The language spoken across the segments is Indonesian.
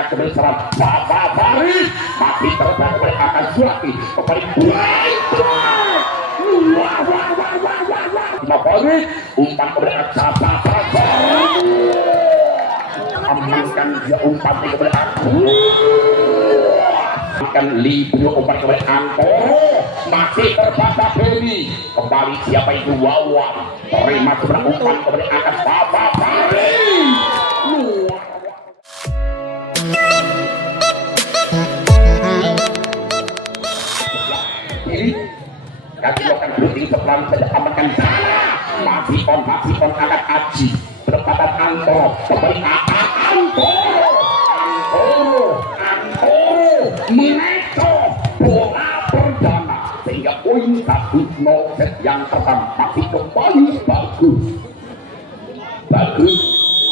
angkat kembali serang Bapak Faris masih terbang oleh akan Zulaki kembali Faris umpan kembali Bapak Faris amankan dia umpan kembali akan libur umpan kembali Antoro masih terbaca Beni kembali siapa itu Wawan terima sebelah umpan kembali akan Bapak Faris kaki lokan berhenti sepelan saja amankan sana masih on angkat Aji berpatan Antoro kembali Antoro mengeco bola perdana sehingga poin 1-0 set yang pertama masih kembali bagus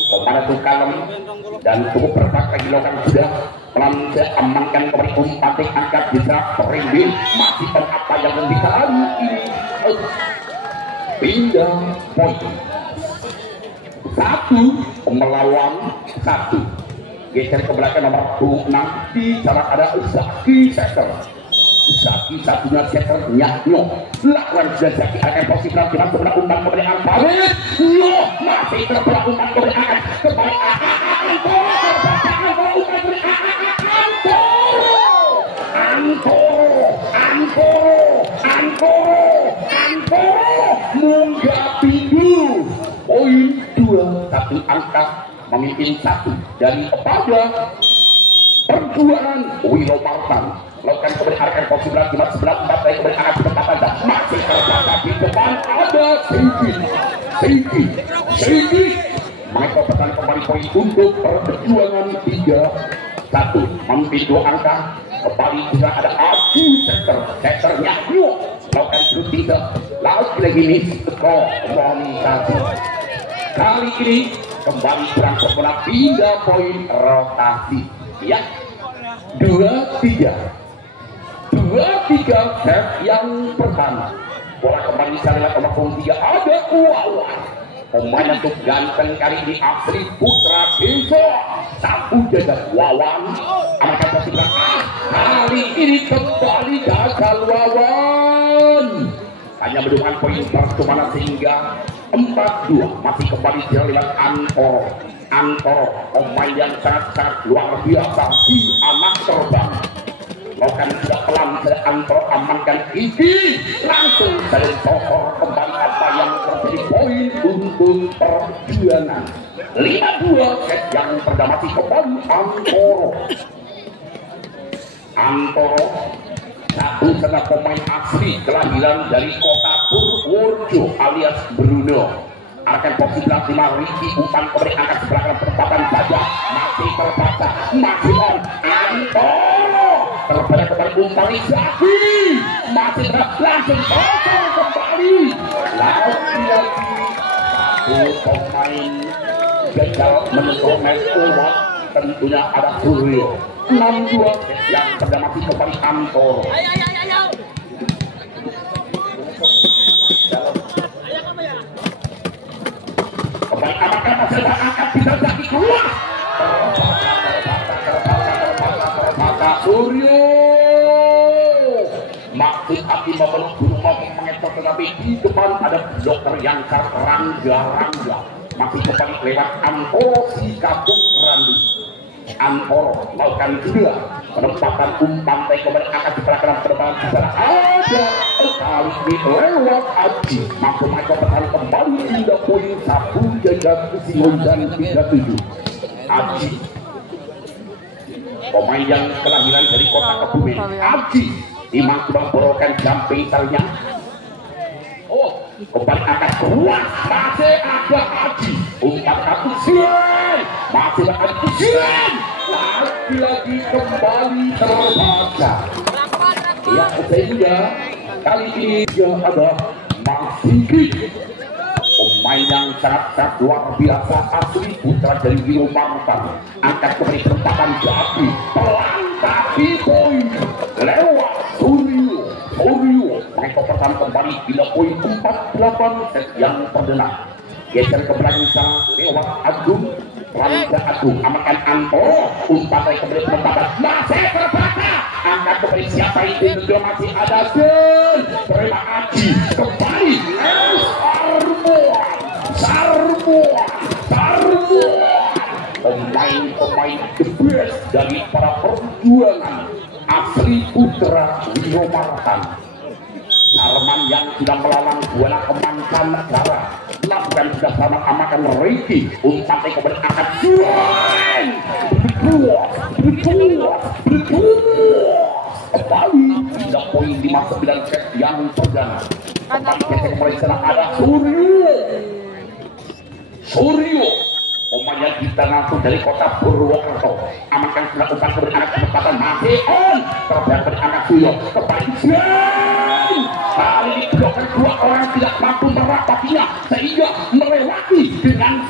kepada Tukalem dan cukup berpaksa dilakukan sudah pelan amankan kembali umpan angkat bisa Ringgit masih apa yang dikali ini pindah poin 1 melawan 1 geser ke belakang nomor 26 di sana ada Zaki Setter Zaki satunya Setter Nyakno lakukan Zaki akan posisi dengan sebelah umpan kembali Faris masih terbelah umpan kembali kembali Antoro munggah pindu poin 2 satu angka memimpin 1 dari kepada perjuangan Wilo Martan lakukan kembali arahkan posisi sebelah 4 dari kembali arah kesempatan dan masih terjaga di depan ada Seiki mereka bertahan kembali poin untuk perjuangan 3-1 memimpin 2 angka kembali juga ada Aji Setternya lakukan shooting lagi ini skor komunikasi kali ini kembali berangkat bola pindah poin rotasi ya 2-3 set yang pertama bola kembali salah nomor 3 ada Wawan pemain untuk ganteng kali ini Asri Putra Desa sapu jaga Wawan amankan posisi belakang kali ini kembali gagal Wawan hanya mendudukan poin percuma sehingga 4-2 masih kembali lewat Antoro pemain yang sangat luar biasa si anak terbang lakukan sudah pelan Antoro amankan ini langsung dari sosor kembali apa yang terjadi poin untuk perjuangan 5-2 set yang pertama masih kembali Antoro satu sana pemain asli kelahiran dari kota Purworejo alias Bruno akan posisi belakang Riki umpan kembali angkat sebelah perempatan saja masih terbaca masih on Antoro terbaca kembali umpan Zaki masih langsung kosong kembali lagi pemain gagal menentukan match tentunya ada Suryo 6-2 yang pertama masih kembali Antoro kembali amankan masih angkat bisa Zaki keluar maka Suryo maksud hati memeluk gunung mau mengetok tetapi di depan ada bloker yang Rangga masih kembali lewat Antoro si Kapuk Randu Antoro melakukan juga penempatan umpan kembali akan diperagakan penerbangan secara ada kali ini lewat Aji mampu mereka bertahan kembali hingga poin 1 jaga kesimpulan dan 37 Aji pemain yang kelahiran dari kota Kebumen Aji dimangku memborokan jumping salnya kembali akan keluar masih ada Aji umpan kartu siang masih ada Kusian lagi kembali terbaca ya sehingga kali ini dia ada Masiki pemain yang sangat luar biasa asli putra dari Wilo Martan angkat kembali perempatan jadi pelan tapi poin lewat Suryo mereka pertahan kembali bila poin 48 set yang perdana geser ke belakang lewat Agung Raja Agung amankan Antoro umpan dari kembali penempatan masih terbata angkat kembali siapa itu juga masih ada Gen terima Aji kembali Sarmuan pemain the best dari para perjuangan asli putra Wiromartan. Sarman yang sudah melawan buana kemantan negara lakukan sudah sama amakan Reiki umpan dari kembali angkat Juan kembali tidak poin 59 set yang perdana kembali ketek mulai sana ada Suryo pemain yang kita langsung dari kota Purwokerto amankan sudah umpan kembali anak kesempatan masih on terbayang dari anak Suryo kembali kali ini bloker dua orang tidak mampu merapatinya sehingga melewati dengan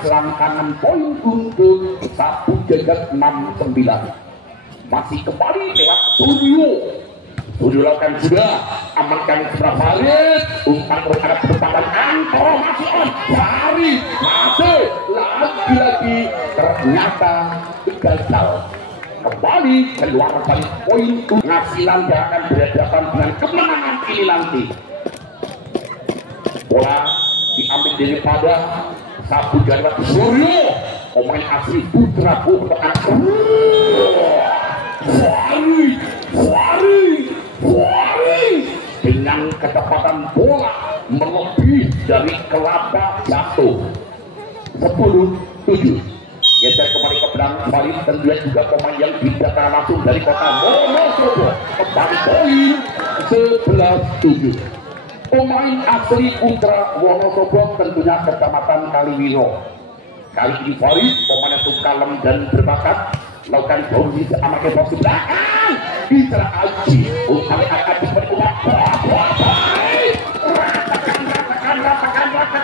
selangkangan poin untuk 1-69 masih kembali lewat Suryo lakukan sudah amankan sebelah Farid umpan kepada kesempatan Antoro masih on Farid masih lagi ternyata gagal kembali keluar balik poin Ngasilan yang akan berhadapan dengan kemenangan ini nanti bola diambil daripada Sabu Jarwat Suryo pemain asli Putra Bogor dengan kecepatan bola melebihi dari kelapa jatuh 10-7 geser kembali ke belakang Farid dan juga pemain yang didata langsung dari kota Wonosobo kembali poin 11-7 pemain asli Putra Wonosobo tentunya kecamatan Kaliwiro kali ini Farid pemain yang kalem dan berbakat lakukan bounce amakan posisi belakang Fitra Aji umpan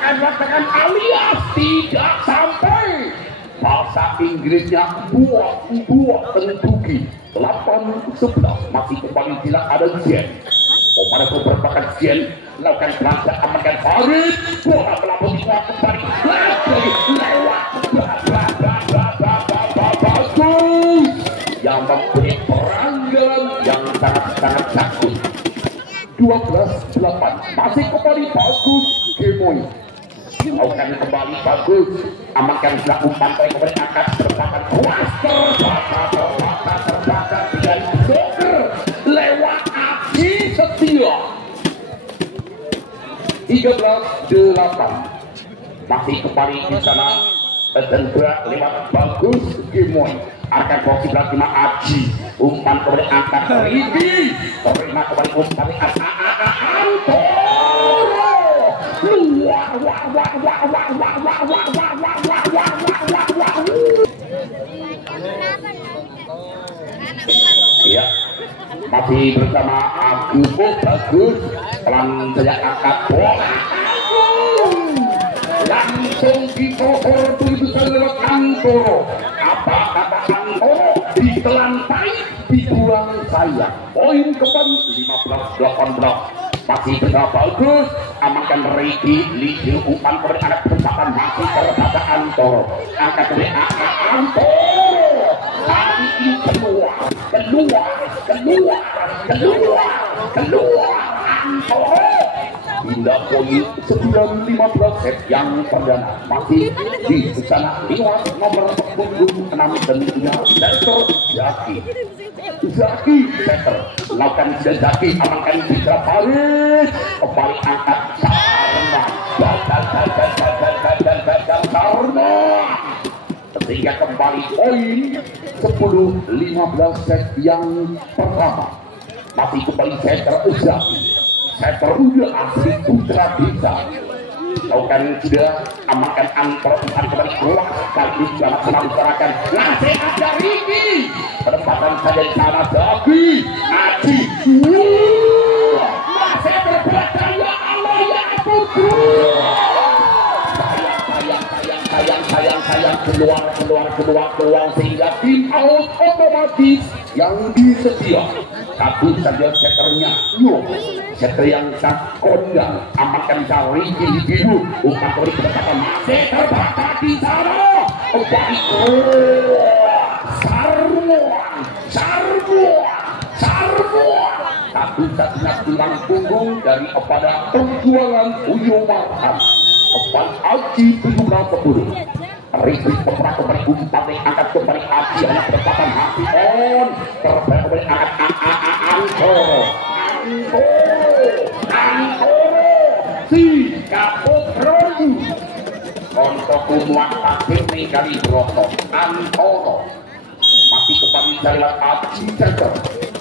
akan ratakan alias tidak sampai bahasa Inggrisnya buah tentuki 8-11 masih kembali tidak ada Jen pemain itu berbakat Jen lakukan belanja amankan Farid bola melambung kembali lewat yang memberi peranggan yang sangat bagus 12-8 masih kembali bagus Gemoy lakukan kembali bagus amankan setelah umpan kembali angkat terbakar kuas terbakar dengan Joker lewat Aji Setia 13-8 masih kembali di sana dan gerak lewat bagus Gemoy akan posisi belakang Aji umpan kembali angkat Ridi terima kembali umpan Antoro ya masih bersama Agus bagus pelan saja angkat bola langsung ditotor tulisan lewat Antoro apa kata Antoro ditelantai dibuang sayang poin kembali 15-18 masih bersama bagus amankan Reiki Ligi umpan kepada anak kesempatan masih terhadap Antoro angkat dari Antoro kali ini keluar Antoro pindah poin 9-15 set yang perdana masih di sana lewat nomor 46 tentunya Setter Zaki Setter lakukan Zaki amankan Fitra Farid kembali angkat Sarma gagal Sarma sehingga kembali poin 10-15 set yang pertama masih kembali Setter Zaki Setter udah asli Putra Desa lakukan sudah amankan Antoro umpan kembali keluar kali ini selamat senang diserahkan masih ada Riki penempatan saja di sana Zaki Aji masih berbuat ya Allah ya Tuhan sayang keluar sehingga tim out otomatis yang disedia satu saja setternya setter yang sangat kondang amankan Riki biru umpan kembali penempatan masih terbakar di sana kembali Sarmuan satu-satunya tulang punggung dari kepada perjuangan Uyo Marhan kembali Aji 1710. Ribut pemerah kembali umpan angkat kembali Aji hanya kedapatan hati on terbaik kembali angkat Antoro si kapok roju untuk umuan pasir nih kali broto Antoro masih kembali dari Aji Center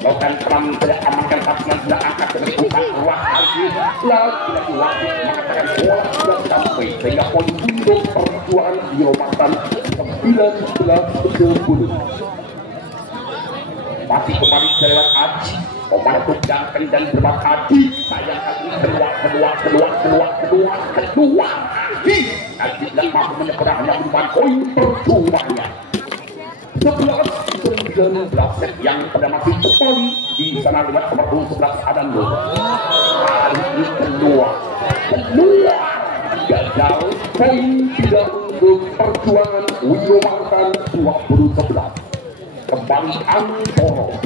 lakukan peran tidak amankan pasien tidak angkat dari umpan ruang Aji lagi wasit mengatakan bola sudah sampai sehingga poin untuk perjuangan Yomatan 19-10 masih kembali dari Aji Omartuk Jangkeng dan berbak Aji sayang kali ini kedua Aji tidak mampu menyeberang hanya menyumbang poin perjuangannya 11-19 set yang pada masih kembali di sana lewat nomor 11 Adando kali ini kedua gagal poin tidak untuk perjuangan Uyo Marhan 2011 kembali Antoro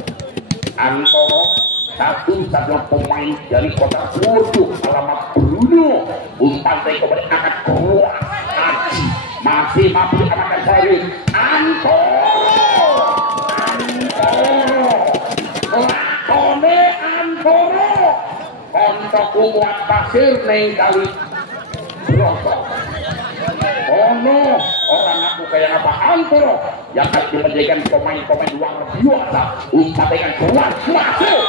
satu-satunya pemain dari kota Purworejo alamat Bruno umpan kembali angkat keluar Aji masih mampu diamankan Farid Antoro untuk umuan pasir neng kali berosok orang aku kayak apa Antoro yang akan menjadikan pemain-pemain luar biasa umpan dengan keluar masuk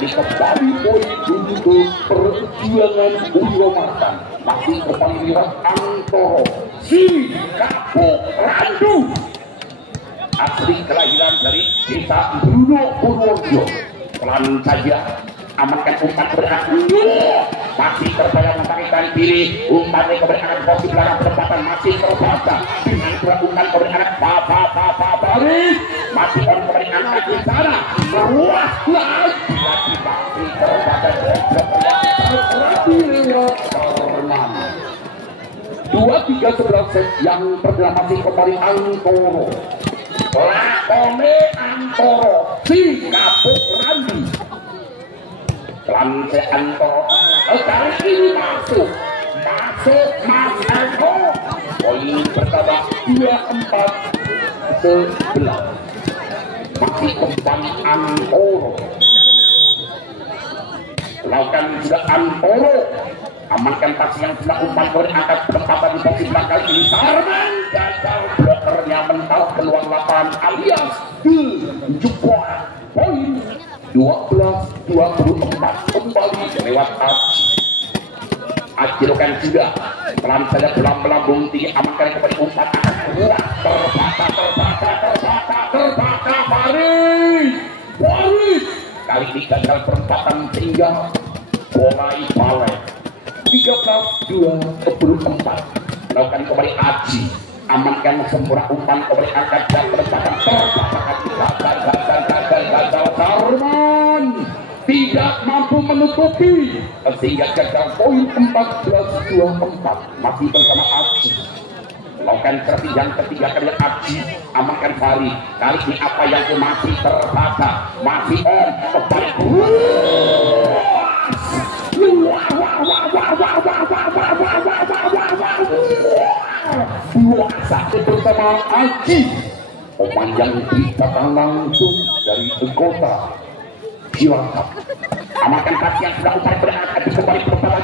di kembali poin untuk perjuangan Uyo Marhan masih kembali lewat Antoro si Kapuk Randu asli kelahiran dari desa Bruno Purworejo pelan saja amankan umpan berangkat masih terbayang mencari pilih umpan berangkat posisi belakang penempatan masih terbaca dengan umpan berangkat Baris masih berangkat di sana luas lagi masih terbaca dua tiga 11 set yang perdana masih kembali Antoro lakone Antoro si Kapuk Randu Lance Antoro kali ini masuk Mas Eko poin pertama 24-11 masih kembali Antoro lakukan juga Antoro amankan pas yang sudah umpan berangkat penempatan di posisi belakang ini Sarman gagal blokernya mental keluar lapangan alias jempol poin 12-24 kembali lewat Aji lakukan juga pelan saja melambung tinggi amankan kembali umpan akan keluar terbata Farid kali ini gagal perempatan sehingga mulai balik 13-24 lakukan kembali Aji amankan sempurna umpan kembali angkat dan penempatan gagal Sarman tidak mampu menutupi sehingga gagal poin 14-24 masih bersama Aji lakukan yang ketiga kali Aji amankan Farid kali ini apa yang masih terbaca masih on kembali satu bersama Aji pemain yang datang langsung dari kota Cilacap amankan pas yang sudah upaya berangkat kembali pertama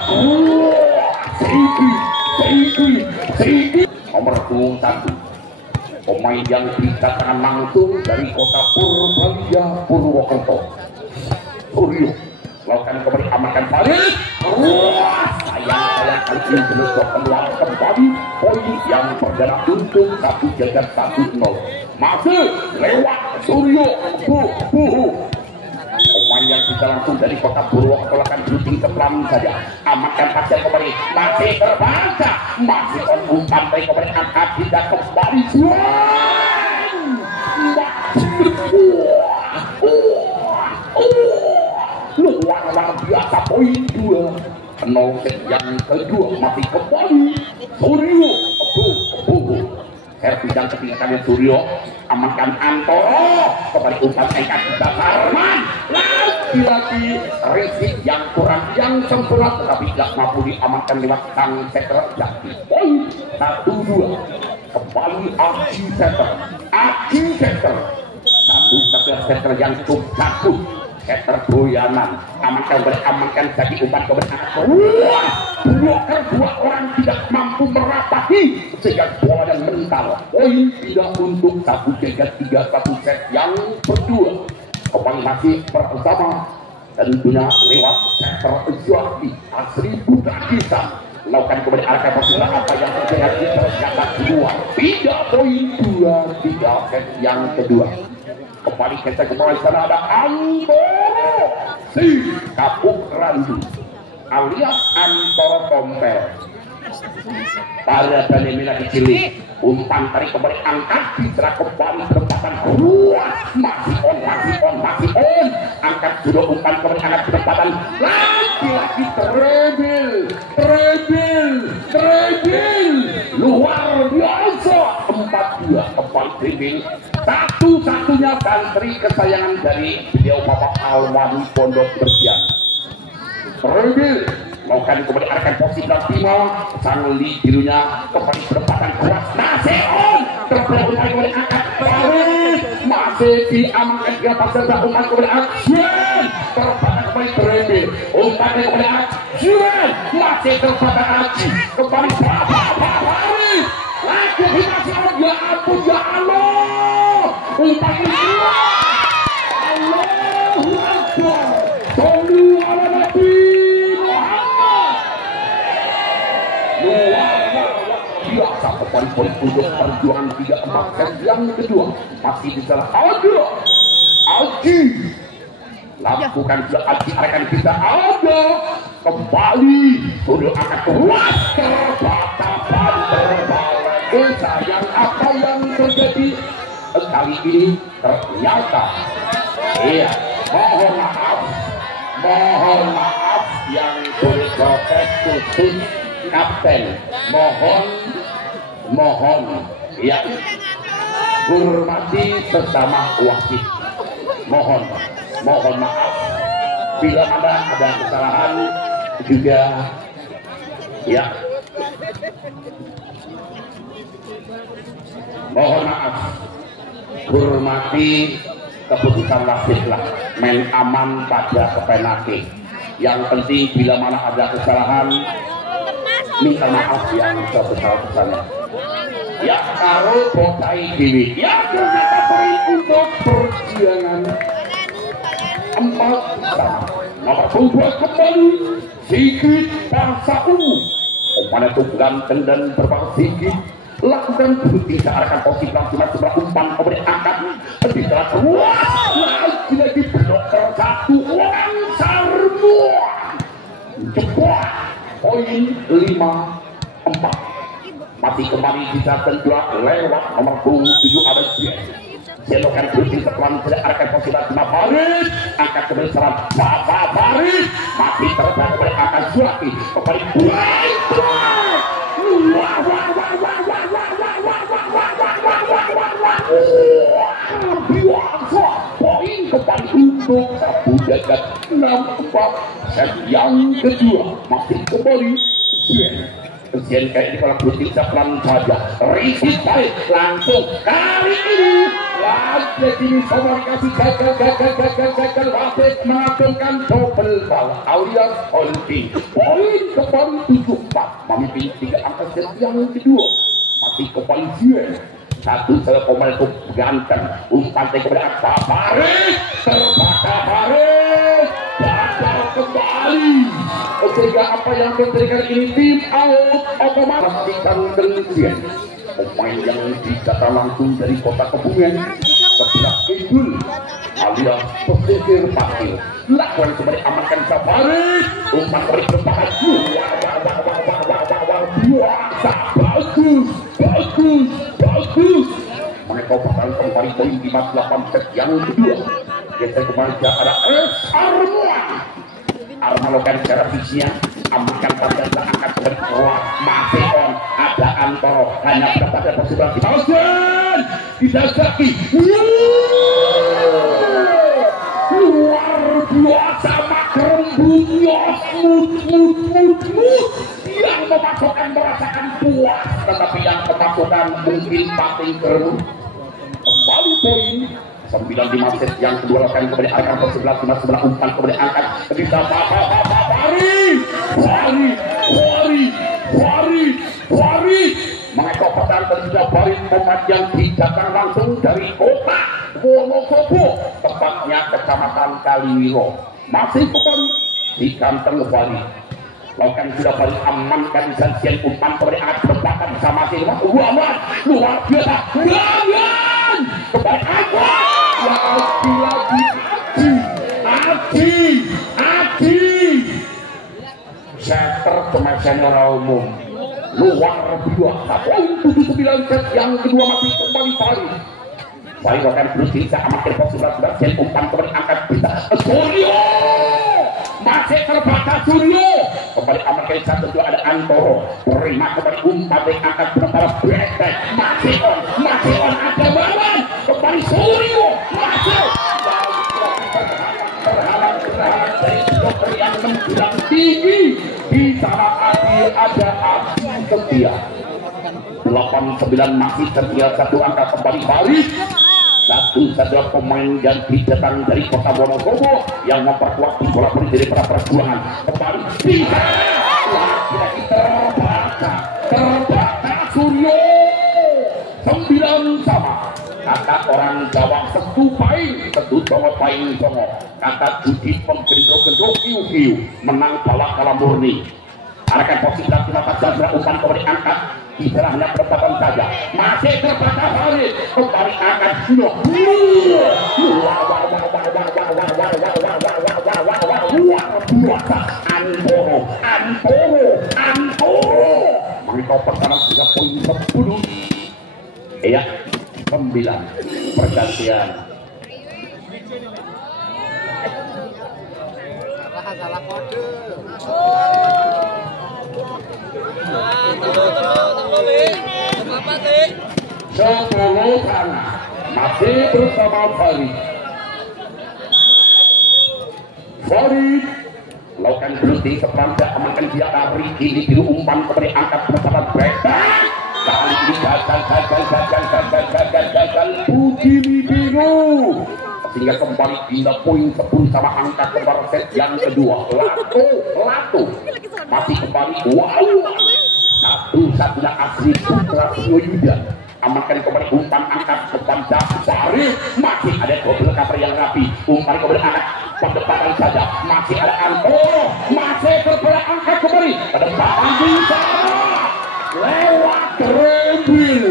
Sigi nomor 21 pemain yang datang langsung dari kota Purbalingga Purwokerto Suryo lakukan kembali amankan Farid sayang kali ini belum keluar kembali poin yang perdana untuk 1-1-0 masih lewat Suryo pemain yang bisa langsung dari kota Purwokerto akan shooting ke pelan saja amankan pasien kembali masih terbaca masih umpan baik kembali angkat tidak kembali luar biasa poin 2 set yang kedua masih kembali Suryo servis yang ketiga kali Suryo amankan Antoro kembali umpan engkat Darman lagi-lagi resik yang kurang yang sempurna tetapi tidak mampu diamankan lewat sang setter Jaki. Poin 1-2 kembali Aji setter satu setter yang cukup takut setter Boyanan amankan jadi umpan kebenaran bloker dua orang tidak mampu merapati sehingga bola dan mental. Poin tidak untuk 1-3-1 set yang kedua kembali masih bersama tentunya lewat setter Zaki Asri Putra Kisah melakukan kembali arah posisi apa yang terjadi ternyata kedua 3 poin 2-3 set yang kedua. Kembali kita ke bawah sana ada Antoro si Kapuk Randu alias Antoro Tompel pada Danemila dicili umpan tarik kembali angkat diserah kembali kesempatan luas masih on angkat sudah umpan kembali angkat kesempatan lagi-lagi trebil luar biasa 4-2 kembali trebil satu-satunya santri kesayangan dari beliau Bapak Alwani Pondok Bersian trebil melakukan kembali arahkan posisi Bima Sangli birunya kembali berempatan kuat Naseon terbelah umpan kembali angkat Farid masih diamankan di atas serta umpan kembali Action terbatas kembali trebil umpan kembali Action masih terbatas Aji kembali Farid lagi masih ya ampun ya Allah umpan ini Allahu Akbar Sallu ala Nabi biasa kembali poin untuk perjuangan 3-4 set yang kedua masih di salah Aji lakukan sudah Aji akan bisa ada kembali sudah akan keluar terbalik sayang apa yang terjadi kali ini ternyata mohon maaf yang boleh protes khusus kapten mohon ya hormati sesama wasit mohon maaf bila ada kesalahan juga ya mohon maaf hormati keputusan wasit lah main aman pada penalti yang penting bila mana ada kesalahan minta maaf yang sebesar-besarnya ya karo botai dewi ya ternyata poin untuk perjuangan 4 sama nomor 2 kembali Sigit Pasau umpan itu ganteng dan berbau Sigit lakukan berhenti searahkan posisi langsung sebelah umpan kemudian angkat di telah lagi bloker 1 orang Sarmua cepat poin 5-4 masih kembali bisa kedua lewat nomor 7 ada Jelokan berhenti setelah arahkan posisi Farid angkat kembali serang Farid masih terbang oleh angkat Zulaki kembali biasa poin kembali untuk Sabu Jagat 6-4 set yang kedua masih kembali Zen kayak ini kalau berhenti pelan saja Rizky baik langsung kali ini lagi ini sama dikasih gagal wasit mengagumkan double ball alias holding poin kembali 7-4 memimpin 3 angka set yang kedua masih kembali Zen satu salah pemain itu ganteng umpan kepada Farid terbakar Farid gagal kembali sehingga apa yang terjadi ini tim out otomatis pastikan pemain yang dicatat langsung dari kota Kebumen sebelah Kidul alias pesisir Pakil lakukan kembali amankan Farid umpan kembali berpakat biasa bagus mereka bakal kembali poin 58 set yang kedua geser kembali ada Arma lakukan secara fisiknya amankan pada angkat kembali masih on ada Antoro, hanya pada posisi Bausen dijajaki luar biasa makrembungnya mut yang memasukkan merasakan puas, tetapi yang kemasukan mungkin paling keruh. Kembali poin 95 set yang kedua lakukan kepada angkat ke 11 sebelah umpan kepada angkat bisa Fari mengekor pertahanan juga Fari pemain yang didatang langsung dari kota Wonosobo, tepatnya kecamatan Kaliwiro. Masih kembali di kantong Fari. Lakukan sudah Fari amankan sajian umpan kepada angkat berbakat bersama si luar biasa jangan kembali angkat Aji setter cuma senior umum luar biasa. Poin 79 set yang kedua masih kembali Fari akan berusaha amatkan posisi umpan kepada angkat bisa Suryo masih terbatas Suryo kembali amatkan satu dua ada Antoro terima kembali umpan dari angkat berantara Bretek masih on ada Bawan kembali Suryo masih terhalang dari dokter yang menjulang tinggi di sana ada Aji Setia 89 masih tertinggal satu angka kembali balik satu saja pemain yang didatang dari kota Wonosobo yang memperkuat di bola voli dari para perjuangan kembali bisa lagi terbata Suryo 9 sama kata orang Jawa setu songo paing songo kata judi penggendro-gendro kiu menang bala kalah murni arahkan posisi dan mata jadwal umpan kembali angkat tidak hanya perempatan saja masih terbatas balik kembali angkat luar biasa Antoro mengikau pertahanan 3 poin 10 iya 9 pergantian salah kode Sepuluh tanah masih bersama Farid lakukan berhenti sepanjang amankan dia dari kini biru umpan kepada angkat bersama Breta kali ini gagal begini biru sehingga kembali bila poin 10 sama angka kembar set yang kedua Lato masih kembali satu-satunya asli Putra Yuda amankan kembali umpan angkat kepada Farid masih ada double cover yang rapi umpan kembali angkat pendekatan saja masih ada Antoro masih berbeda angkat kembali pendekatan bisa lewat trebil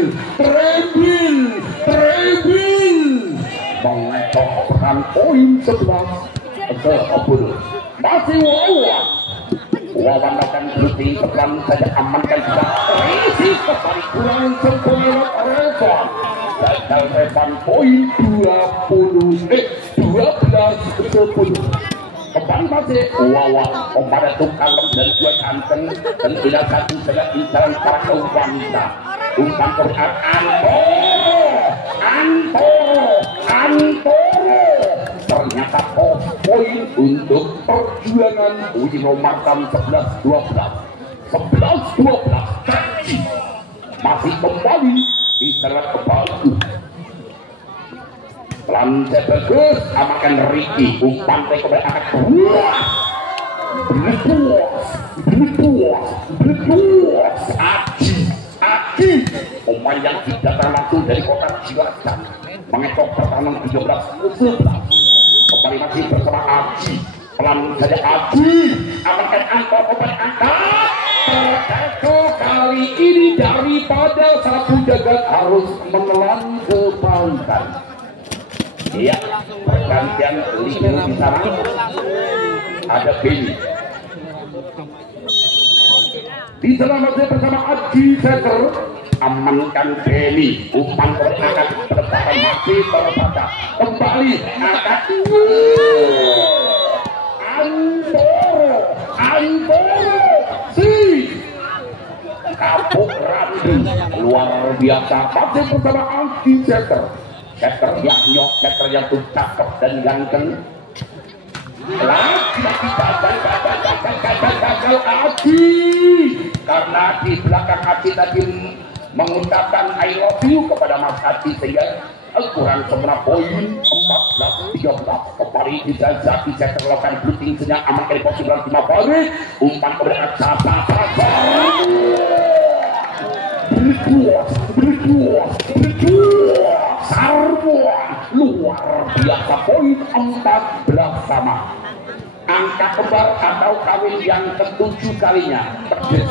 mengecok peran poin 11 ke 10 masih Wawan akan berhenti pelan saja amankan juga isi kembali kurang sempurna Revan gagal Revan poin 12 ke 10 kembali masih Wawan kepada tukang dan dua kanteng dan tidak satu saja incaran para wanita umpan kebetulan Antoro ternyata poin untuk perjuangan Wino Martam 11-12 Caci masih kembali di serang kembali lantai bagus amakan Ricky umpan kembali akan berpuas Aki pemain yang didatang langsung dari kota Cilacap mengekor pertahanan 13-11 kembali masih bersama Aji pelan saja Aji amankan angkot kembali angkat kali ini daripada satu jagat harus menelan ke pantai iya pergantian Limu di sana ada Beni di sana masih bersama Aji Seker amankan Beni umpan berangkat bertahan masih terbaca kembali angkat Antoro si kapok Randy luar biasa. Masih bersama Alki Setter yang nyok, Setter yang tuh cakep dan ganteng. Gagal Aji karena di belakang Aji tadi mengucapkan I love you kepada Mas Aji sehingga kurang sempurna poin 14-13. Kembali di Zaki saya terlakukan blooting senyap aman dari posisi 5 balik umpan kepada berdua Sarbuan luar biasa poin 14 sama. Angka kembar atau kawin yang ke-7 kalinya pedes.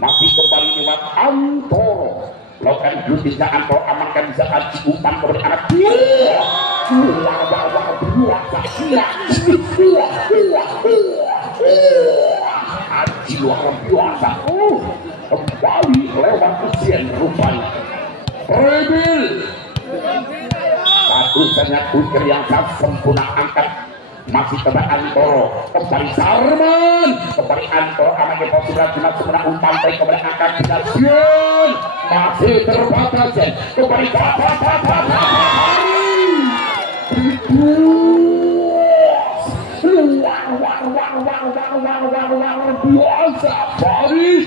Masih kembali lewat Antoro lakukan blooting Antoro amankan bisa Aji umpan kepada anak Aji luar biasa kembali lewat ujian rupanya Rebil satu sengat buker yang sangat sempurna angkat masih kena Antoro kembali Sarman kembali Antoro amannya posisi cuma sempurna umpan baik kembali angkat Bian masih terbatas kembali biasa Paris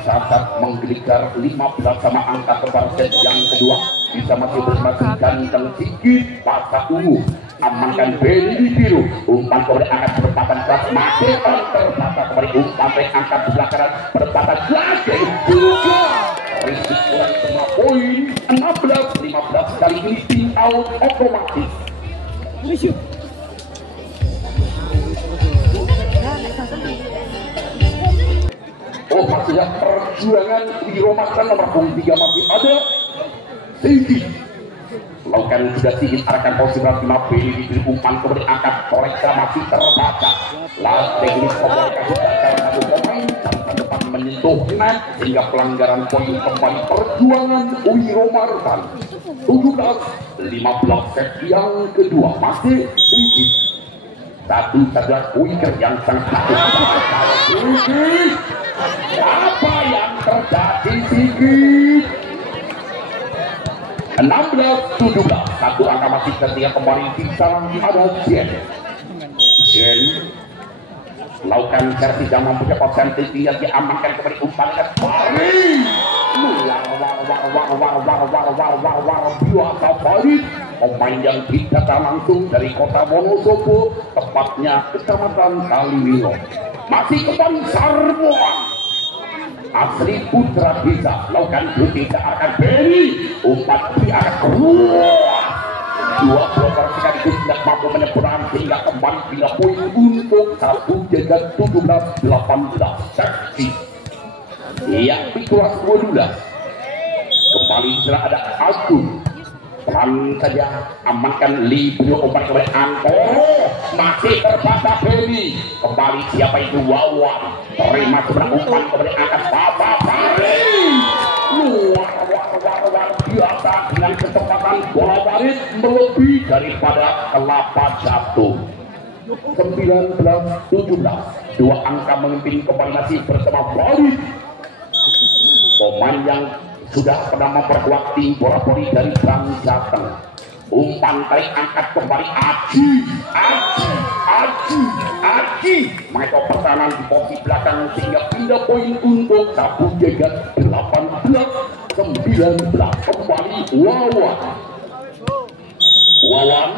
saat menggeligar 15 sama angka kembar set yang kedua bisa masih bermaksud ganteng sedikit pasang ungu amankan Benny biru umpan kepada angkat perempatan kelas masih terbatas kembali umpan baik angkat sebelah kanan perempatan lagi juga risiko kurang semua poin 16-15 kali ini team out otomatis. Oh maksudnya perjuangan Wiromakan nomor 3 masih ada tinggi lakukan sudah tinggi arahkan posisi 5 Benny diberi umpan kemudian angkat koreksa masih terbaca lah teknis komunikasi karena satu pemain sampai depan menyentuh net hingga pelanggaran poin kembali perjuangan Wiromakan 17-15 set yang kedua masih tinggi satu saja winger yang sangat tinggi apa yang terjadi sedikit 16-17 satu angka masih ketika kembali bisa ada Jen lakukan servis yang mempunyai potensi tinggal diamankan kembali umpan ke Paris biasa Paris pemain yang datang langsung dari kota Wonosobo tepatnya kecamatan Kaliwiro masih kembali Sarbuan Asri Putra bisa lakukan shooting ke arah Benny umpan di arah keluar dua bloker sekaligus tidak mampu menyempurnakan sehingga kembali 3 poin untuk 17-18 seksi yang kelas 12 kembali setelah ada Agung pelan saja amankan Librio umpan kepada Antoro masih terbatas Benny kembali siapa itu Wawan terima seberang umpan kepada angkat Papa Pari luar biasa dengan kecepatan bola balik melebihi daripada kelapa jatuh 19-17 dua angka memimpin kembali masih bersama Bali pemain yang sudah pernah memperkuat tim bola voli dari Bang Jateng umpan tarik angkat kembali Aji mengetok pertahanan di posisi belakang sehingga pindah poin untuk Sabu Jagat 18-19 kembali Wawan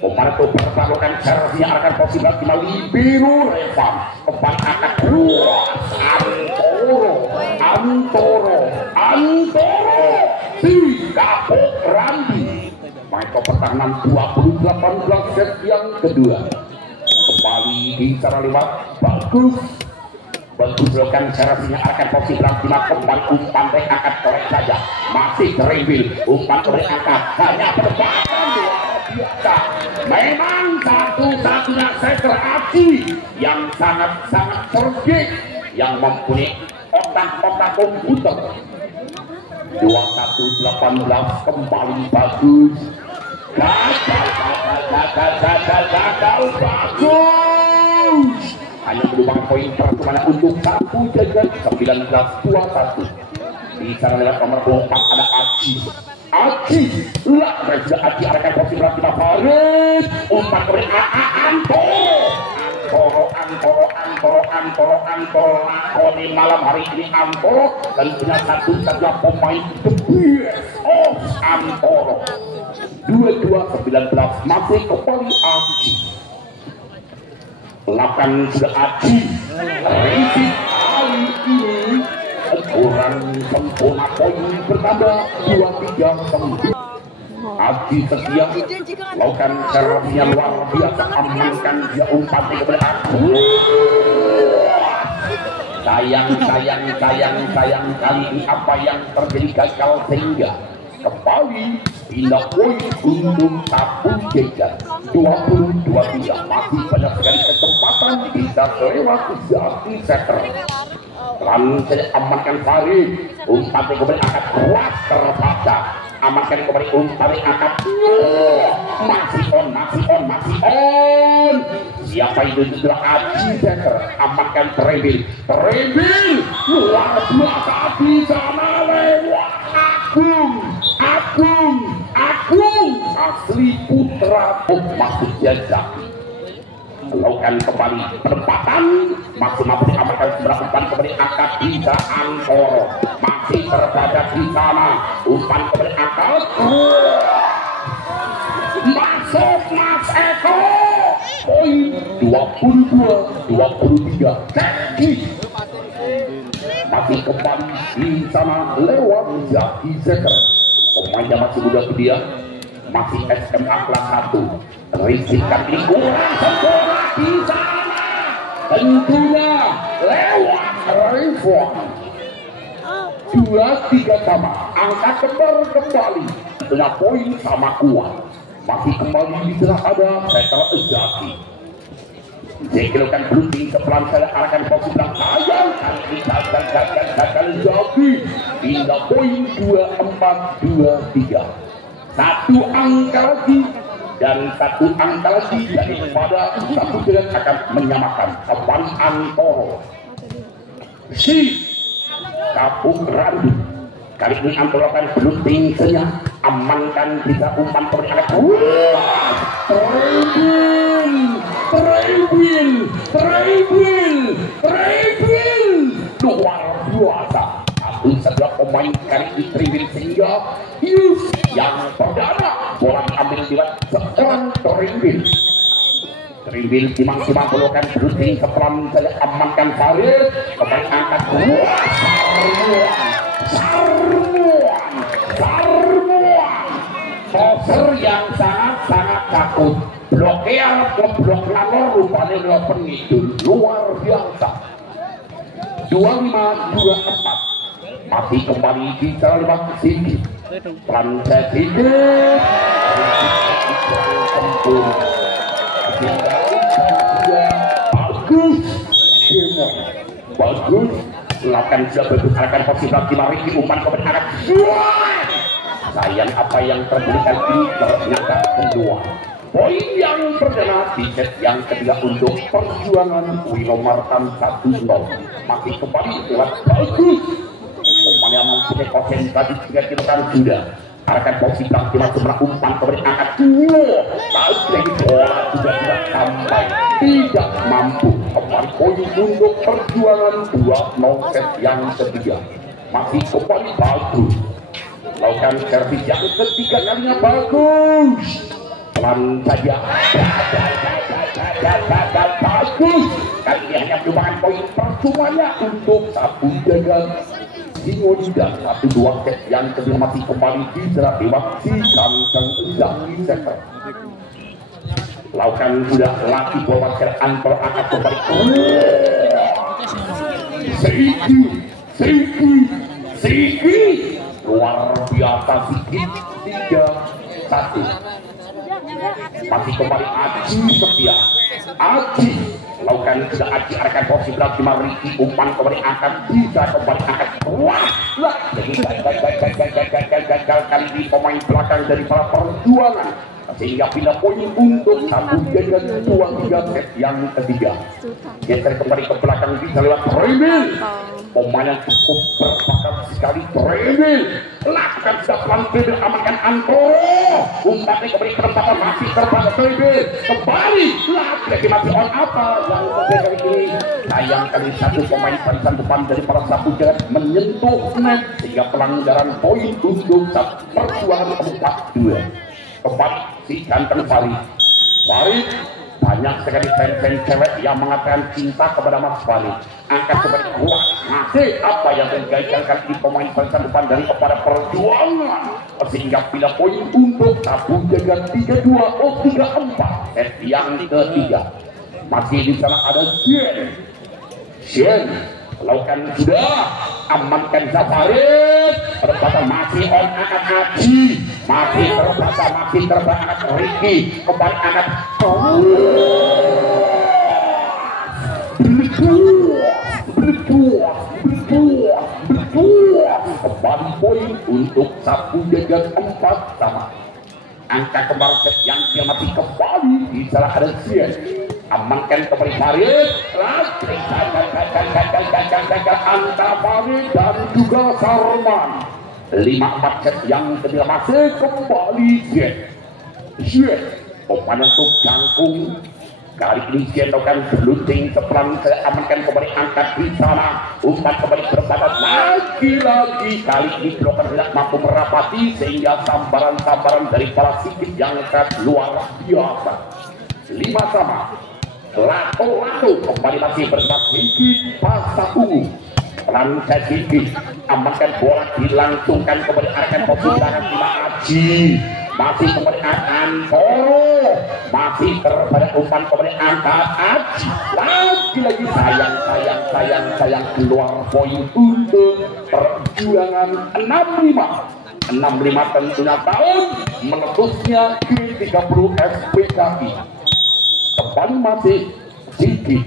umpan itu bertaruhkan servisnya akan posisi belakang Libero Revan kembali angkat Antoro si kapok Randy Michael pertahanan 28 set yang kedua kembali bicara lewat bagus lakukan servisnya akan posisi belakang kembali umpan baik angkat korek saja masih Rebil umpan korek angkat hanya perdebatan biasa memang satu-satunya setter Aji yang sangat-sangat cerdik yang mempunyai otak-otak komputer 21-18 kembali bagus gagal bagus hanya merupakan poin pertumbuhan untuk satu jaga 19-21. Di sana lewat nomor 4 ada Aji lah Reza Aji arahkan posisi berarti Farid umpan ke Antoro lakoni malam hari ini Antoro dan punya satu-satunya pemain the best of Antoro. 22-19 masih kembali Aji. Lakukan sudah Aji Risi kali ini kurang sempurna, poin bertambah 23-9. Aji setia lakukan servisnya luar biasa, amankan dia umpannya kepada Aji. Sayang kali ini apa yang terjadi gagal sehingga kembali pindah poin untuk Sapu Jajan 20-23. Masih banyak sekali kesempatan bisa lewat Zaki Setter. Lalu saya amankan Farid, umpannya kembali angkat kuat terbaca, amankan kembali umpannya angkat masih on. Siapa itu juga Aji Setter, amankan Trebil luar biasa di sana lewat Agung asli putra masuk jajak. Lakukan kembali penempatan masih mampu diamankan seberapa umpan kembali angkat bisa Antoro masih terbaca di sana umpan kembali angkat masuk Mas Eko poin 22-23 Zaki masih kembali di sana lewat Zaki Zeker pemainnya masih muda dia masih SMA kelas 1 terisikan ini kurang sempurna di sana tentunya lewat Rifon 2-3 sama angka kembali tentunya poin sama kuat masih kembali di sana ada Setter Zaki Jekilokan berunding sepelan saya arahkan posisi belakang sayang kali ini gagal Zaki hingga poin 24-23 satu angka lagi dan satu angka lagi daripada satu jalan akan menyamakan kembali Antoro si Kapuk Randu kali ini Antoro akan berunding senya amankan bisa umpan kembali angkat Trebil luar biasa sebuah pemain kali di Tribil sehingga Yus yang perdana bola diambil dengan seorang Tribil timang-timang pelukan berunding sepelan saya amankan Farid kembali angkat Sarmuan toser yang sangat takut blok lalor rupanya adalah pengidul luar biasa 25-24 masih kembali di cara lewat sini Pranca sedikit bagus lakukan sudah berbesarkan posisi belakang Mariki umpan kepada arah sayang apa yang terjadi kali ini ternyata kedua poin yang perdana di set yang ketiga untuk Perjuangan Winomartan 1-0 masih kembali lewat bagus umpan yang mempunyai konsentrasi 3 kilogram sudah arahkan posisi belakang masuk umpan kepada angkat lagi bola juga tidak sampai tidak mampu kembali poin untuk Perjuangan 2-0 set yang ketiga masih kembali bagus lakukan servis yang ketiga kalinya bagus pelan saja bagus kali ini hanya merupakan poin percumanya untuk Sapu Jagan Singo dan 1-2 set yang kedua masih kembali di jerat lewat si Kanteng Zaki Setter lakukan sudah laki bola ke Antoro angkat kembali Siki luar biasa Siki 3-1 masih kembali Aji setia Aji lakukan sudah Aji arahkan posisi belakang Mariki umpan kembali angkat bisa kembali angkat wah jadi gagal kali ini pemain belakang dari para Perjuangan sehingga pindah poin untuk satu jaga 2-3 set yang ketiga. Geser kembali ke belakang bisa lewat Remil. Pemain yang cukup berbakat sekali Remil. Lakukan setelan Remil, amankan Antoro. Umpannya kembali ke tempat masih terbatas Remil. Kembali lagi masih on apa yang terjadi kali ini. Sayang kali satu pemain barisan depan dari para sapu jagat menyentuh net sehingga pelanggaran poin untuk perjuangan 4-2. Kembali si ganteng Farid. Banyak sekali fan-fan cewek yang mengatakan cinta kepada Mas Farid. Angkat kembali kuat. Masih apa yang terjadi di pemain barisan depan dari kepada perjuangan sehingga pindah poin untuk satu jaga 3-2 set yang ketiga. Masih di sana ada Shen lakukan sudah amankan Zafarid terbatas masih on angkat Haji masih terbatas angkat Ricky kembali angkat kembali poin untuk satu jaga 4 sama. Angka kembali set yang dia masih kembali di salah ada Sien amankan kembali Farid gagal antara Farid dan juga Sarman 5-4 set yang kedua masih kembali Sien pemain untuk jangkung kali ini Sien lakukan gelunding sepelan amankan kembali angkat di sana umpan kembali berbatas lagi kali ini bloker tidak mampu merapati sehingga sambaran dari para sikit yang sangat luar biasa 5 sama. Lato kembali masih bersama Sikit Pasar Ungu Ranca Sikit amankan bola dilangsungkan kembali arahkan posisi tangan Aji masih kembali Antoro masih terpada umpan kembali angkat Aji lagi sayang keluar poin untuk perjuangan 65 tentunya tahun meletusnya G30 SPKI. Kembali masih Sikit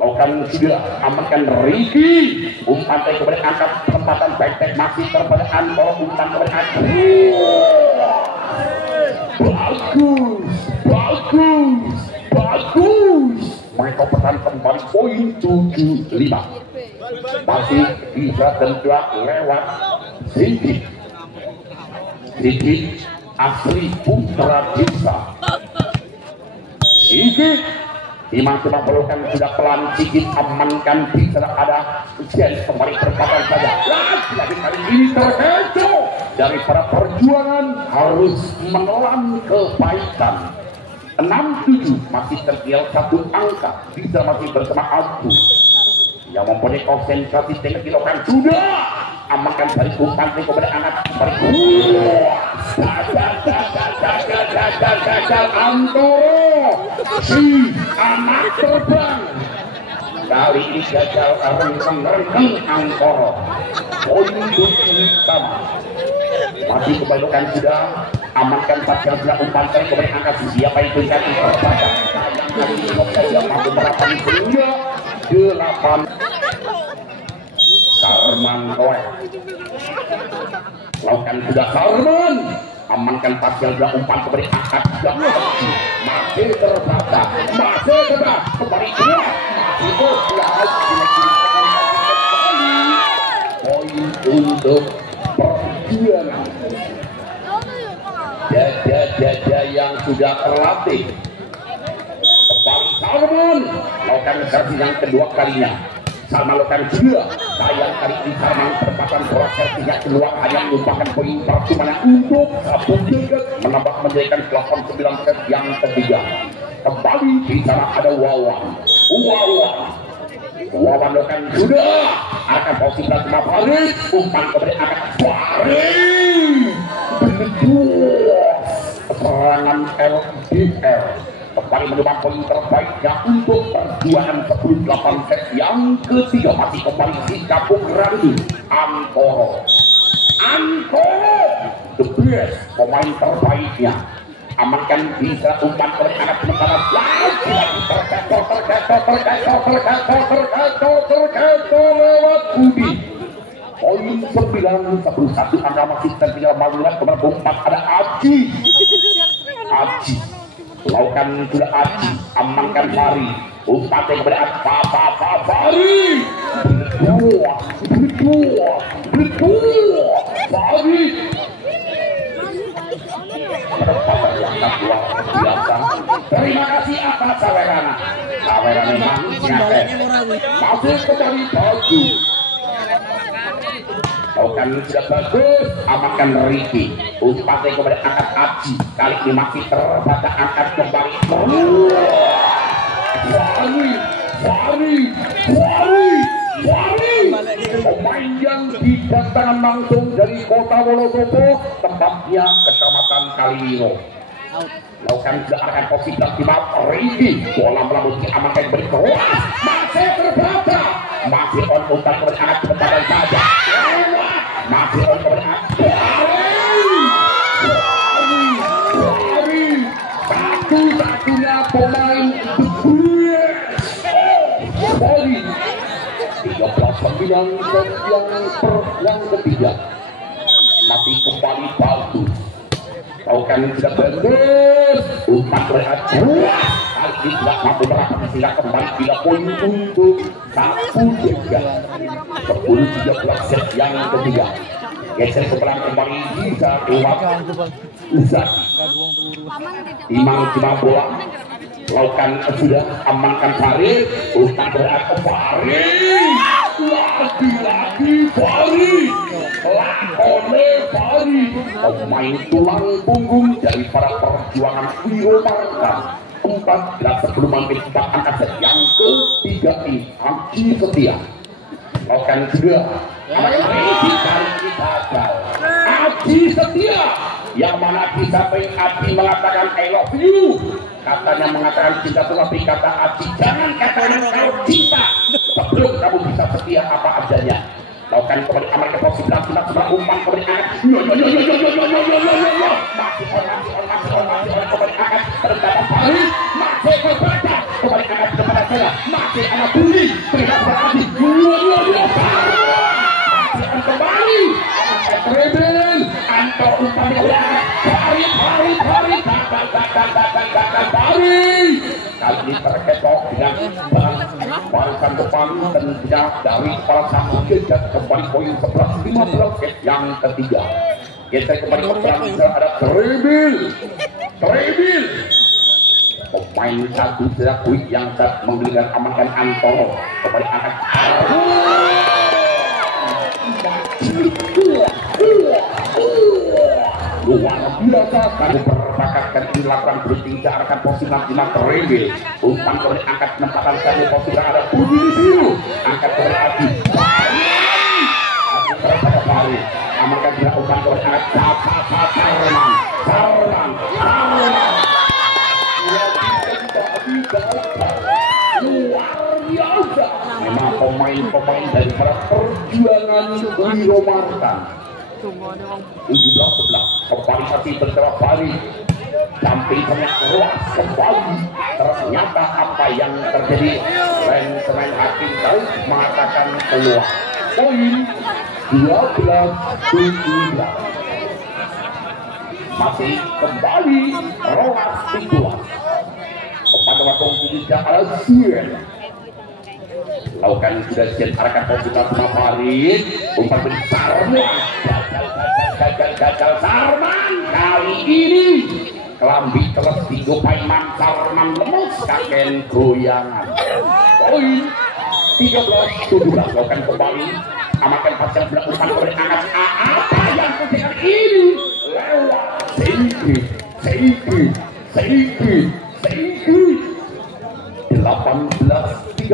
lakukan sudah amankan Ricky umpan kembali angkat penempatan back masih terpada Antoro umpan kembali bagus mereka pesan kembali poin 75 masih bisa tentunya lewat Sikit asli putra desa Sikit Imam pelukan sudah pelan Sikit amankan bisa ada Jen kembali berpakat saja lagi kali ini terkecoh dari para perjuangan harus menelan kebaikan 67 masih tertinggal satu angka bisa masih bersama Agus yang mempunyai konsentrasi tinggi dilakukan sudah amankan dari umpan kepada anak gagal Antoro si anak terbang kali ini gagal rengkeng Antoro poin sama masih kembalikan sudah amankan pasal sudah umpan kepada angkat siapa itu yang terbaca yang mampu merapakan sehingga 8 Sarman Koek lakukan sudah Sarman amankan pasal sudah umpan kembali angkat sudah masih terbaca kembali dua masih poin untuk perjuangan dada yang sudah terlatih kembali Sarman lakukan servis yang kedua kalinya Salman lakukan juga sayang kali ini Salman berpasan bola servis yang kedua hanya melupakan poin percuma untuk satu jagat menambah menjadikan 8-9 set yang ketiga kembali di sana ada Wawan lakukan sudah akan posisi bersama Farid umpan kepada akan Farid serangan LDL kembali menyumbang poin terbaiknya untuk perjuangan 18 set yang ketiga masih kembali si Kapung Randu Antoro the best pemain terbaiknya amankan bisa umpan oleh anak sementara lagi terkecoh lewat Budi poin 9-1 angka masih tertinggal malulah kepada umpan ada Aji. Lakukan sudah Aji, amankan Fari. Umpannya kepada Fari. Berdua. Fari. Luar biasa. Terima kasih atas Sawerana. Sawerana memang nyata. Masih kembali bagus. Lakukan sudah bagus, amankan Ricky. Umpannya kepada angkat Aji. Kali ini masih terbaca angkat kembali. Fari. Pemain yang didatangkan langsung dari kota Wonosobo, tempatnya Kecamatan Kaliwiro. Lakukan sudah akan posisi timah Ricky. Bola melambung amankan berkeras. Masih terbaca. Masih on umpan kepada angkat kecepatan saja. Masih on kepada Fari. Satu-satunya pemain Fari. 13-9 yang ketiga. Masih kembali bagus. Lakukan sudah bagus. Umpan terlihat keras. Kali ini tidak mampu merapat sehingga kembali 3 poin untuk 1-3. 10-13 set yang ketiga. Geser sebelah kembali bisa keluar. Uzaki. Imang bola. Lakukan sudah amankan Fari. Umpan terlihat Fari. Lagi-lagi Fari. Lakone Fari. Pemain tulang punggung dari para perjuangan Wiro Marta. 14 sebelum mampir kita angkat set yang ketiga ini Aji Setia. Lakukan sudah Aji Setia yang mana bisa Aji mengatakan I love you. Katanya mengatakan cinta, tetapi kata Aji jangan katakan kalau cinta sebelum kamu bisa setia apa adanya. Lakukan kembali aman ke posisi sebelah umpan kembali angkat. Masih on kembali angkat terdapat Fari. Masih berbaca kembali angkat kepada saya. Masih anak Budi terdapat Aji. Masih on kembali Rebel Anto umpan angkat. Fari kali ini terketok dengan barisan depan tentunya dari kepala satu geser kembali poin 11-15 set yang ketiga. Geser kembali ke belakang ada Rebel pemain satu sudah quick yang saat menggelikan amankan Antoro kembali angkat luar biasa kali perpakatkan ini lakukan berhenti arahkan posisi nanti Rebel umpan kembali angkat penempatan saja posisi ada Budi di biru angkat kembali Aji terhadap Fari amankan tidak umpan kembali angkat Sarman luar biasa memang pemain-pemain dari para perjuangan Wiro Marta 17-11 kembali masih bergerak Fari samping sangat keras kembali ternyata apa yang terjadi selain hakim tahu mengatakan keluar poin 12-17 masih kembali Rolas Tingguan kepada waktu tidak Alsien lakukan sudah siap arahkan posisi sama Farid umpan besar gagal Sarman kali ini kelambi kelas tiga Paiman Sarman lemes kakek goyangan poin 13-17 lakukan kembali amankan pasal belakang umpan oleh angkat apa yang terjadi ini lewat sedikit 18-13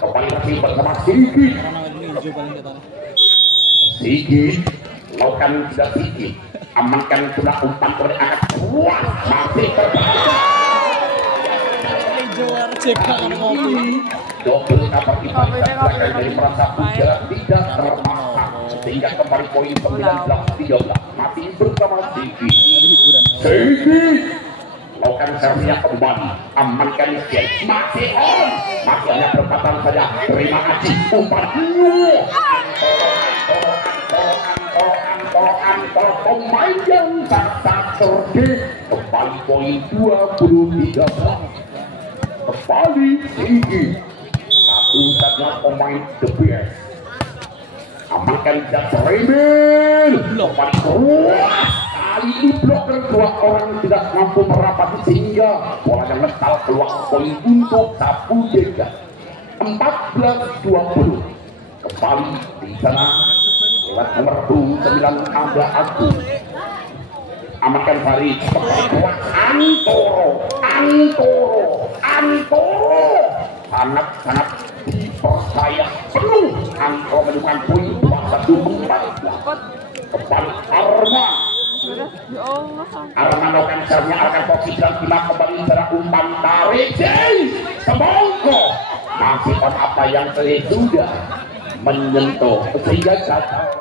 kembali lagi bersama Sigit lakukan sudah Sigit amankan sudah umpan oleh angkat kuat masih terbaca double cover kita belakang dari merasa tidak terpaksa sehingga kembali poin 19-13 masih bersama Sigit lakukan servisnya kembali amankan Jen masih on masih hanya perempatan saja terima Aji umpan antara pemain yang sangat cerdik. Kembali poin 23 kembali tinggi satu-satunya pemain the best. Amalkan jatuh remel kembali keluar. Kali ini bloker dua orang tidak mampu merapati sehingga bola yang letal keluar poin untuk Sabudega. 14-20 kembali di sana lewat nomor 9 Abla Aku. Amalkan Farid keluar Antoro sangat dipercaya penuh. Antoro menemukan poin 21-14 kembali Arman melakukan sernya akan posisi dalam timah kembali secara umpan tarik semongko masih apa yang sudah menyentuh sehingga gagal.